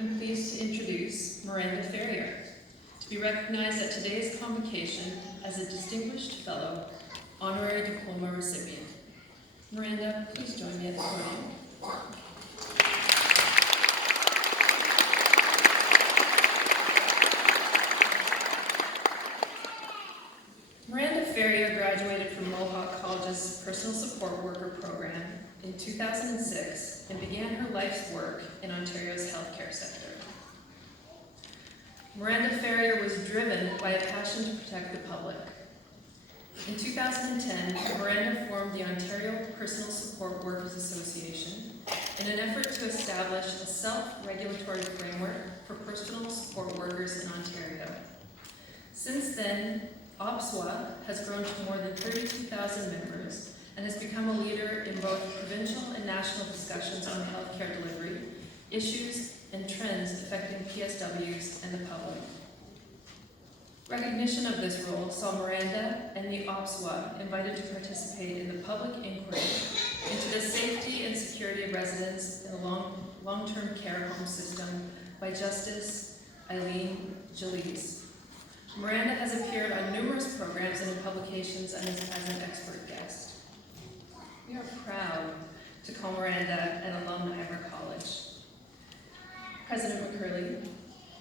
I'm pleased to introduce Miranda Ferrier, to be recognized at today's convocation as a Distinguished Fellow, Honorary Diploma recipient. Miranda, please join me at the podium. Miranda Ferrier graduated from Mohawk College's Personal Support Worker program in 2006 and began her life's work in Ontario's healthcare sector. Miranda Ferrier was driven by a passion to protect the public. In 2010, Miranda formed the Ontario Personal Support Workers Association in an effort to establish a self-regulatory framework for personal support workers in Ontario. Since then, OPSWA has grown to more than 32,000 members and has become a leader in both provincial and national discussions on healthcare delivery, issues, and trends affecting PSWs and the public. Recognition of this role saw Miranda and the OPSWA invited to participate in the public inquiry into the safety and security of residents in the long-term care home system by Justice Eileen Gillies. Miranda has appeared on numerous programs and in publications and is as an expert guest. We are proud to call Miranda an alumni of our college. President McCurley,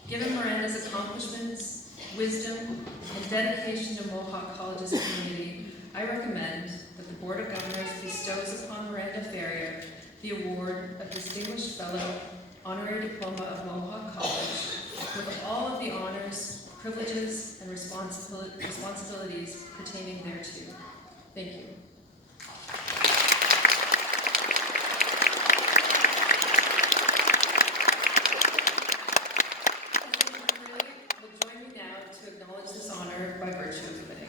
given Miranda's accomplishments, wisdom, and dedication to Mohawk College's community, I recommend that the Board of Governors bestows upon Miranda Ferrier the award of Distinguished Fellow, Honorary Diploma of Mohawk College, with all of the honors, privileges, and responsibilities pertaining thereto. Thank you. Will join me now to acknowledge this honor by virtue of quitting.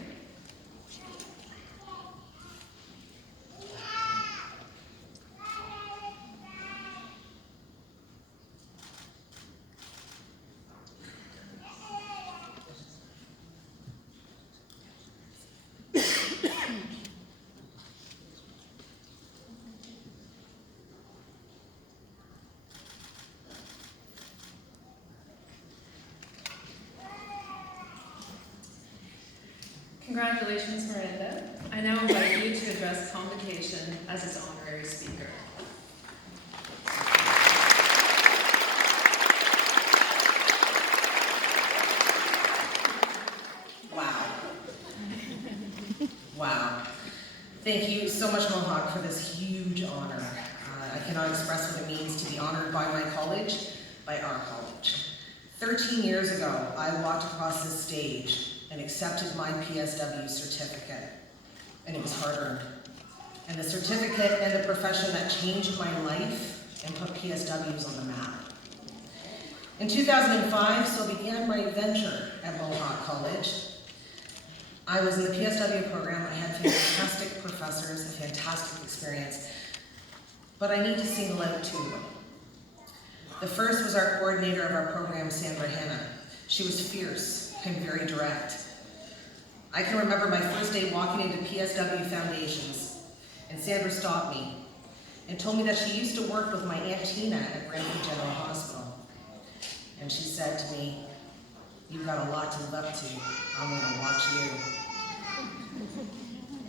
Congratulations, Miranda. I now invite you to address convocation as its honorary speaker. Wow. Wow. Thank you so much, Mohawk, for this huge honor. I cannot express what it means to be honored by my college, by our college. 13 years ago, I walked across this stage and accepted my PSW certificate, and it was hard-earned. And the certificate and the profession that changed my life and put PSWs on the map. In 2005, so began my venture at Mohawk College. I was in the PSW program. I had fantastic professors, a fantastic experience, but I need to single out two of them. The first was our coordinator of our program, Sandra Hanna. She was fierce and very direct. I can remember my first day walking into PSW Foundations, and Sandra stopped me and told me that she used to work with my Aunt Tina at Brandon General Hospital. And she said to me, "You've got a lot to live up to. I'm going to watch you."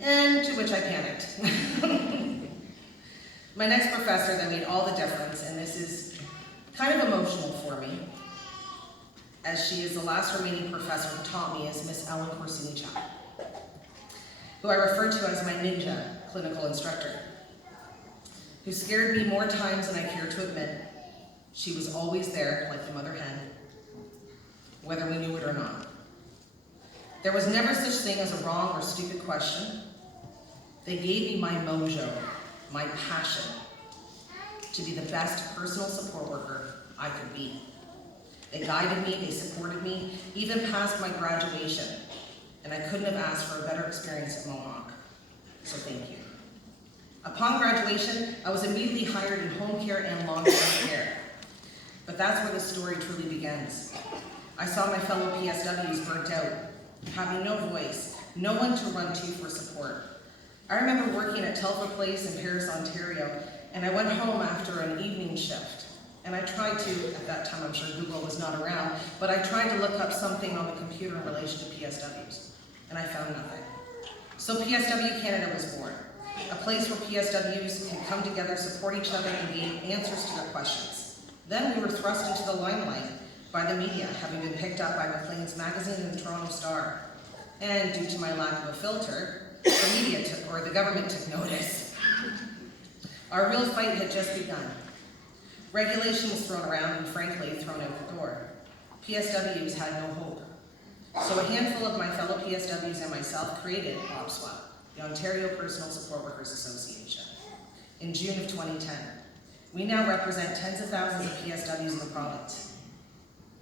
And to which I panicked. My next professor that made all the difference, and this is kind of emotional for me, as she is the last remaining professor who taught me, is Miss Ellen Korsinichak, who I refer to as my ninja clinical instructor, who scared me more times than I care to admit. She was always there, like the mother hen, whether we knew it or not. There was never such thing as a wrong or stupid question. They gave me my mojo, my passion, to be the best personal support worker I could be. They guided me, they supported me, even past my graduation, and I couldn't have asked for a better experience at Mohawk, so thank you. Upon graduation, I was immediately hired in home care and long-term care, but that's where the story truly begins. I saw my fellow PSWs burnt out, having no voice, no one to run to for support. I remember working at Telfer Place in Paris, Ontario, and I went home after an evening shift, And I tried to, at that time I'm sure Google was not around, but I tried to look up something on the computer in relation to PSWs, and I found nothing. So PSW Canada was born, a place where PSWs can come together, support each other, and gain answers to their questions. Then we were thrust into the limelight by the media, having been picked up by Maclean's Magazine and the Toronto Star. And due to my lack of a filter, the government took notice. Our real fight had just begun. Regulation was thrown around and frankly thrown out the door. PSWs had no hope. So a handful of my fellow PSWs and myself created OPSWA, the Ontario Personal Support Workers Association, in June of 2010. We now represent tens of thousands of PSWs in the province.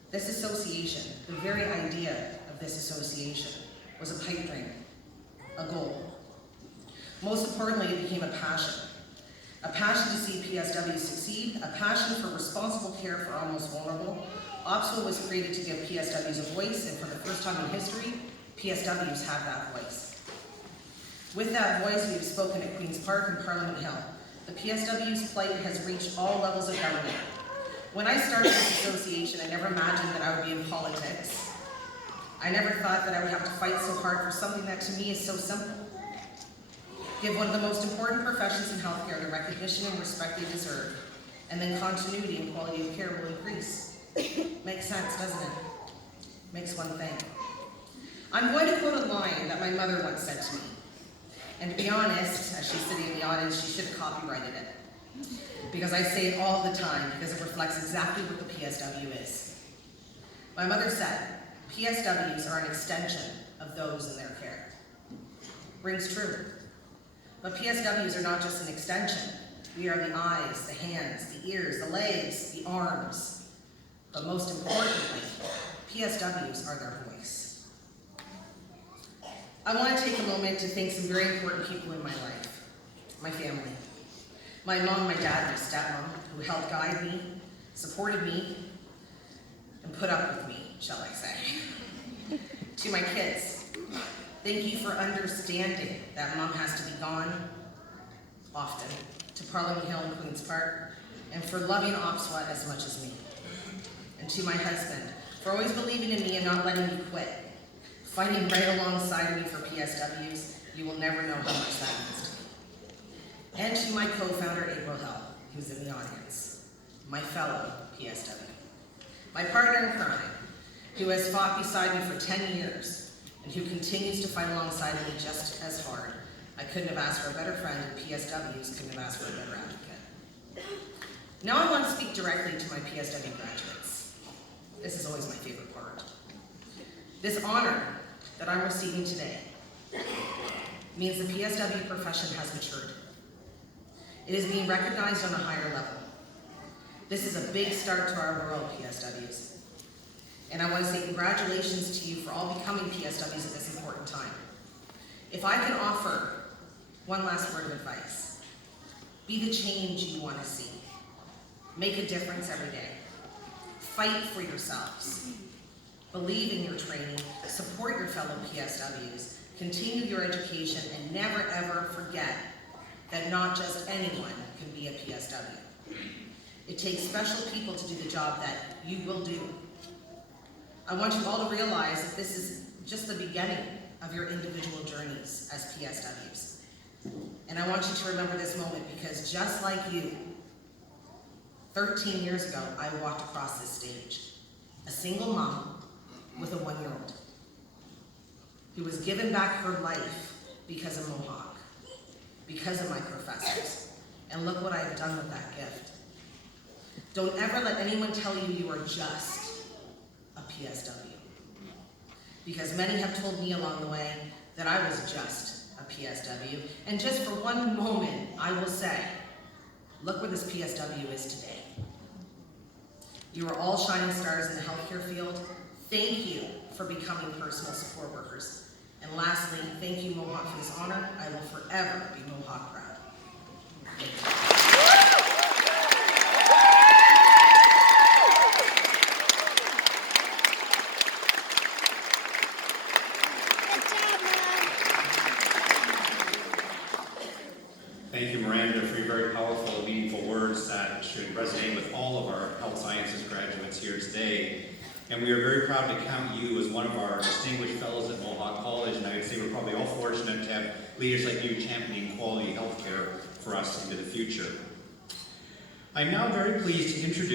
This association, the very idea of this association, was a pipe dream, a goal. Most importantly, it became a passion to see PSWs succeed, a passion for responsible care for our most vulnerable. OPSWA was created to give PSWs a voice, and for the first time in history, PSWs have that voice. With that voice, we have spoken at Queen's Park and Parliament Hill. The PSW's plight has reached all levels of government. When I started this association, I never imagined that I would be in politics. I never thought that I would have to fight so hard for something that to me is so simple. Give one of the most important professions in healthcare the recognition and respect they deserve, and then continuity and quality of care will increase. Makes sense, doesn't it? Makes one think. I'm going to quote a line that my mother once said to me. And to be honest, as she's sitting in the audience, she should have copyrighted it. Because I say it all the time, because it reflects exactly what the PSW is. My mother said, PSWs are an extension of those in their care. Rings true. But PSWs are not just an extension. We are the eyes, the hands, the ears, the legs, the arms. But most importantly, PSWs are their voice. I want to take a moment to thank some very important people in my life. My family. My mom, my dad, my stepmom, who helped guide me, supported me, and put up with me, shall I say. To my kids, thank you for understanding that mom has to be gone often to Parliament Hill and Queen's Park, and for loving OPSWA as much as me. And to my husband, for always believing in me and not letting me quit, fighting right alongside me for PSWs. You will never know how much that means to me. And to my co-founder, April Hill, who's in the audience, my fellow PSW. My partner in crime, who has fought beside me for 10 years, and who continues to fight alongside me just as hard. I couldn't have asked for a better friend, and PSWs couldn't have asked for a better advocate. Now I want to speak directly to my PSW graduates. This is always my favorite part. This honor that I'm receiving today means the PSW profession has matured. It is being recognized on a higher level. This is a big start to our world, PSWs. And I want to say congratulations to you for all becoming PSWs at this important time. If I can offer one last word of advice, be the change you want to see. Make a difference every day. Fight for yourselves. Believe in your training, support your fellow PSWs, continue your education, and never ever forget that not just anyone can be a PSW. It takes special people to do the job that you will do. I want you all to realize that this is just the beginning of your individual journeys as PSWs. And I want you to remember this moment because just like you, 13 years ago, I walked across this stage. A single mom with a 1-year-old who was given back her life because of Mohawk, because of my professors. And look what I've done with that gift. Don't ever let anyone tell you you are just a PSW. Because many have told me along the way that I was just a PSW. And just for one moment, I will say, look where this PSW is today. You are all shining stars in the healthcare field. Thank you for becoming personal support workers. And lastly, thank you, Mohawk, for this honor. I will forever be Mohawk proud. Thank you. Thank you, Miranda, for your very powerful, meaningful words that should resonate with all of our here today. And we are very proud to count you as one of our distinguished fellows at Mohawk College, and I would say we're probably all fortunate to have leaders like you championing quality healthcare for us into the future. I'm now very pleased to introduce